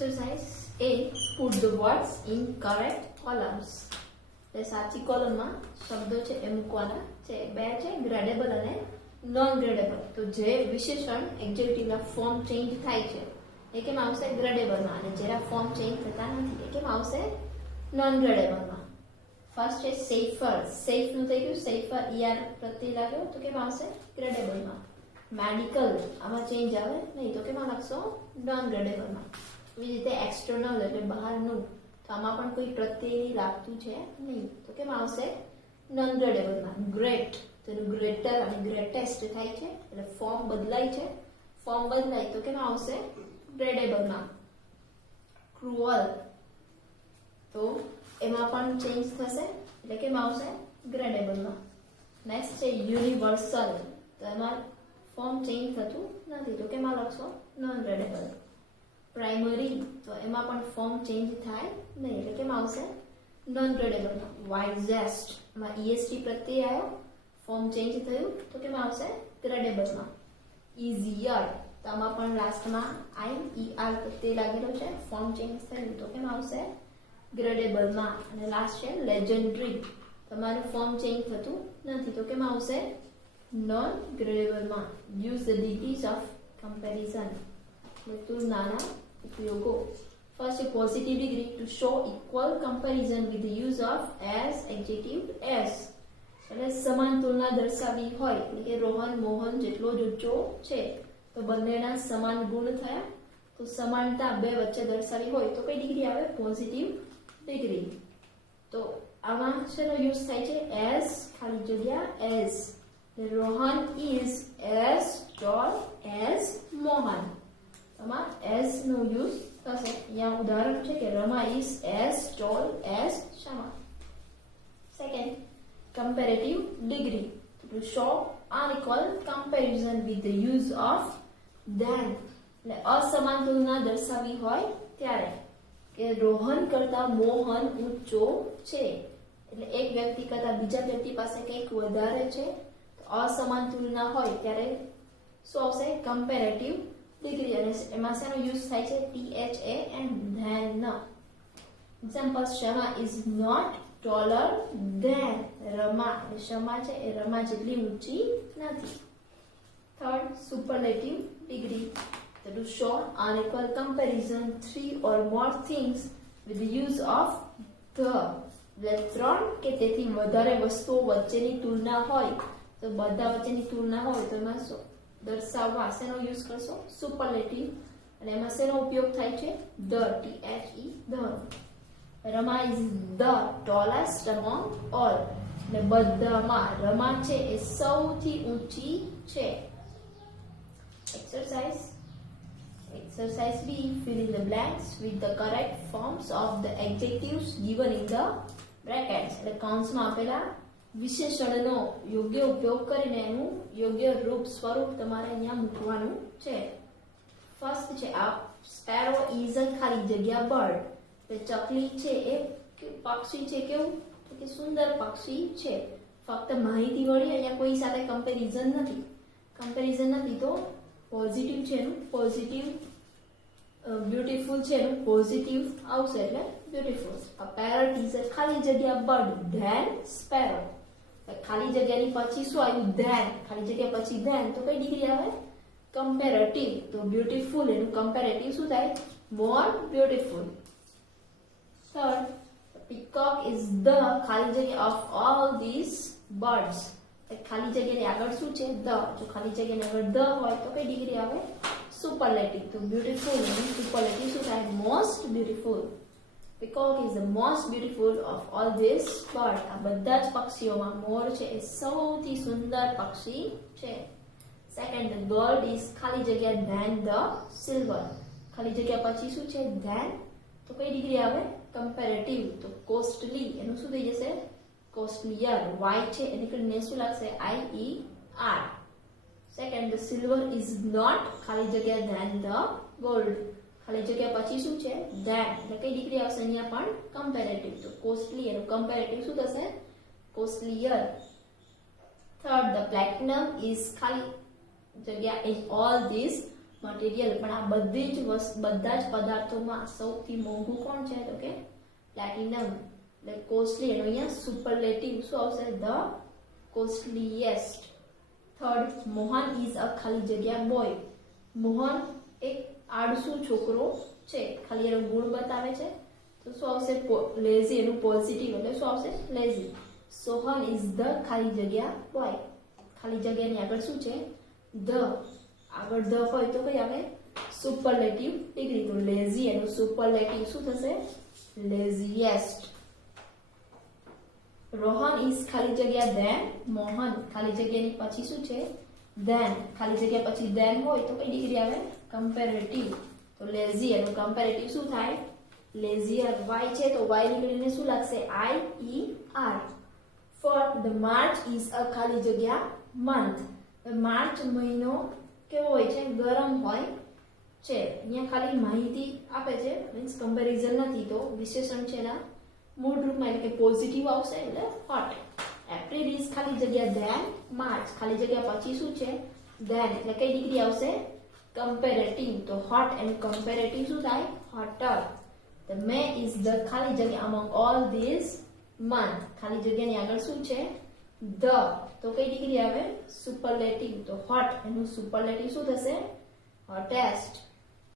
Exercise A. Put the words in correct columns. એટલે સાચી કોલમમાં શબ્દો છે એ મૂકવાના છે. બે છે ગ્રેડેબલ અને નોન ગ્રેડેબલ. તો જે વિશેષણ એડજેક્ટિવના ફોર્મ ચેન્જ થાય છે એ કેમ આવશે? ગ્રેડેબલમાં. અને જેના ફોર્મ ચેન્જ થતા નથી એ કેમ આવશે? નોન ગ્રેડેબલમાં. ફર્સ્ટ છે સેફર. સેફ નું થઈ ગયું, સેફર ER પ્રત્યય લાગ્યો તો કેમ આવશે? ગ્રેડેબલમાં. મેડિકલ આમાં ચેન્જ આવે નહીં તો કેમાં લખશો? નોન ગ્રેડેબલમાં. એવી રીતે એક્સટર્નલ એટલે બહારનું, તો આમાં પણ કોઈ પ્રત્યય લાગતું છે નહીં તો કેમ આવશે? નોન ગ્રેડેબલમાં. ગ્રેટ તેનું ગ્રેટર અને ગ્રેટેસ્ટ થાય છે એટલે ફોર્મ બદલાય છે. ફોર્મ બદલાય તો કેમ આવશે? ગ્રેડેબલમાં. ક્રુઅલ તો એમાં પણ ચેન્જ થશે એટલે કેમ આવશે? ગ્રેડેબલમાં. નેક્સ્ટ છે યુનિવર્સલ. તો એમાં ફોર્મ ચેન્જ થતું નથી તો કેમાં લખશો? નોન ગ્રેડેબલ. પ્રાઇમરી તો એમાં પણ ફોર્મ ચેન્જ થાય નહીં એટલે કેમ આવશે? નોન ગ્રેડેબલમાં. વાઇઝેસ્ટ માં EST પ્રત્યય આવ્યો, ફોર્મ ચેન્જ થયું તો કેમ આવશે? ગ્રેડેબલમાં. ઇઝીયર તો આમાં પણ લાસ્ટમાં IER પ્રત્યય લાગેલો છે, ફોર્મ ચેન્જ થયું તો કેમ આવશે? ગ્રેડેબલમાં. અને લાસ્ટ છે લેજેન્ડરી. તમારું ફોર્મ ચેન્જ થતું નથી તો કેમ આવશે? નોન ગ્રેડેબલમાં. Use the degrees of comparison. તુલનાના ઉપયોગો. First positive degree to show equal comparison with the use of as adjective as. એટલે સમાન તુલના દર્શાવી હોય એટલે કે રોહન મોહન જેટલો જ ઊંચો છે તો બંનેના સમાન ગુણ થયા. તો સમાનતા બે વચ્ચે દર્શાવી હોય તો કઈ ડિગ્રી આવે? Positive degree. તો આમાં શેનો યુઝ થાય છે? એસ ખાલી જગ્યા as. Rohan is as tall as Mohan. આમાં એસ નો યુઝ થશે. અહીંયા ઉદાહરણ છે કે Rama is as tall as Shama. Second comparative degree to show unequal comparison with the use of than. એટલે અસમાન તુલના દર્શાવી હોય ત્યારે કે રોહન કરતા મોહન ઊંચો છે એટલે એક વ્યક્તિ કરતા બીજા વ્યક્તિ પાસે કંઈક વધારે છે તો અસમાન તુલના હોય ત્યારે શું આવશે? Comparative degree. અને એમાં શેનો યુઝ થાય છે? THAN than. Example Shama is not taller than Rama. Shama છે એ રમા જેટલી ઊંચી નથી. Third superlative degree to show unequal comparison three or more things with the use of the. એટલે ત્રણ કે તેથી વધારે વસ્તુઓ વચ્ચેની તુલના હોય તો બધા વચ્ચેની તુલના હોય તો એમાં દર્શાવવા શેનો યુઝ કરશો? સુપરલેટિવ. અને એમાં શેનો ઉપયોગ થાય છે? the the. Rama is the tallest among all. એટલે બધામાં રમા છે એ સૌથી ઊંચી છે. Exercise B. Fill in the blanks with the correct forms of the adjectives given in the brackets. એટલે કૌંસમાં આપેલા વિશેષણનો યોગ્ય ઉપયોગ કરીને એનું યોગ્ય રૂપ સ્વરૂપ તમારે અહીંયા મૂકવાનું છે. ફર્સ્ટ છે આ સ્પેરો ઇઝ અ ખાલી જગ્યા બર્ડ. ચકલી છે એ પક્ષી છે કેવું? તો કે સુંદર પક્ષી છે. ફક્ત માહિતી મળી, અહીંયા કોઈ સાથે કમ્પેરિઝન નથી તો પોઝિટિવ છે એનું પોઝિટિવ. બ્યુટીફુલ છે એનું પોઝિટિવ આવશે એટલે બ્યુટીફુલ. આ પેરટ ઇઝ અ ખાલી જગ્યા બર્ડ ધેન સ્પેરો. ખાલી જગ્યાની પછી શું આવ્યું? ધેન. ખાલી જગ્યા પછી ધેન તો કઈ ડિગ્રી આવે? કમ્પેરેટિવ. તો બ્યુટીફુલ એનું કમ્પેરેટિવ શું થાય? More beautiful. Third, the peacock is the ખાલી જગ્યા of all these birds. ખાલી જગ્યાની આગળ શું છે? the. જો ખાલી જગ્યાની આગળ the હોય તો કઈ ડિગ્રી આવે? સુપરલેટિવ. તો બ્યુટીફુલ એનું સુપરલેટિવ શું થાય? Most beautiful. Peacock is the most beautiful of all these birds. આ બધા જ પક્ષીઓમાં મોર છે એ સૌથી સુંદર પક્ષી છે. સેકન્ડ, the gold is ખાલી જગ્યા than the silver. ખાલી જગ્યા પછી શું છે? than. તો કઈ ડિગ્રી આવે? કમ્પેરેટિવ. તો કોસ્ટલી એનું શું થઈ જશે? કોસ્ટલીયર. વાય છે એને કરીને શું લાગશે? IER. Second, the silver is not ખાલી જગ્યા than the gold. ખાલી જગ્યા પછી શું છે? than. એટલે કઈ ડિગ્રી આવશે અહીંયા પણ? કમ્પેરેટિવ. તો કોસ્ટલી એનું કમ્પેરેટિવ શું થશે? Costlier. Third, the platinum is ખાલી જગ્યા in all these મટીરિયલ. પણ આ બધા જ પદાર્થોમાં સૌથી મોંઘું કોણ છે? તો કે પ્લેટિનમ. એટલે કોસ્ટલી એનો અહીંયા સુપરલેટિવ શું આવશે? The costliest. Third, Mohan is a ખાલી જગ્યા બોય. મોહન એક આળસુ છોકરો છે. ખાલી એનો ગુણ બતાવે છે તો શું આવશે? લેઝી. એનું પોઝિટિવ એટલે શું આવશે? લેઝી. સોહન ઇઝ ધ ખાલી જગ્યા બોય. ખાલી જગ્યાની આગળ શું છે? ધ. આગળ ધ હોય તો કઈ આવે? Superlative degree. તો લેઝી એનું સુપરલેટિવ શું થશે? લેઝીએસ્ટ. રોહન ઇઝ ખાલી જગ્યા ધેન મોહન. ખાલી જગ્યાની પછી શું છે? ધેન. ખાલી જગ્યા પછી ધેન હોય તો કઈ ડિગ્રી આવે? કમ્પેરેટિવ. તો લેઝી એનું કમ્પેરેટિવ શું થાય? લેઝિયર. વાય છે તો વાય નીકળીને શું લાગશે? IER. Fourth, the March is a ખાલી જગ્યા મંથ. માર્ચ મહિનો કેવો હોય છે? ગરમ હોય છે. અહીંયા ખાલી માહિતી આપે છે, મીન્સ કમ્પેરિઝન નથી. તો વિશેષણ છે એના મૂળ રૂપમાં એટલે કે પોઝિટિવ આવશે એટલે હોટ. એપ્રિલ ઇઝ ખાલી જગ્યા ધેન માર્ચ. ખાલી જગ્યા પછી શું છે? ધેન. એટલે કઈ ડિગ્રી આવશે? કમ્પેરેટિવ. તો હોટ એન્ડ કમ્પેરેટિવ શું થાય? હોટર. ધ મે ઇઝ ધ ખાલી જગ્યા અમંગ ઓલ ધીઝ મંથ. ખાલી જગ્યાની આગળ શું છે? ધ. તો કઈ ડિગ્રી આવે? સુપરલેટિવ. તો હોટ એનું સુપરલેટિવ શું થશે? હોટેસ્ટ.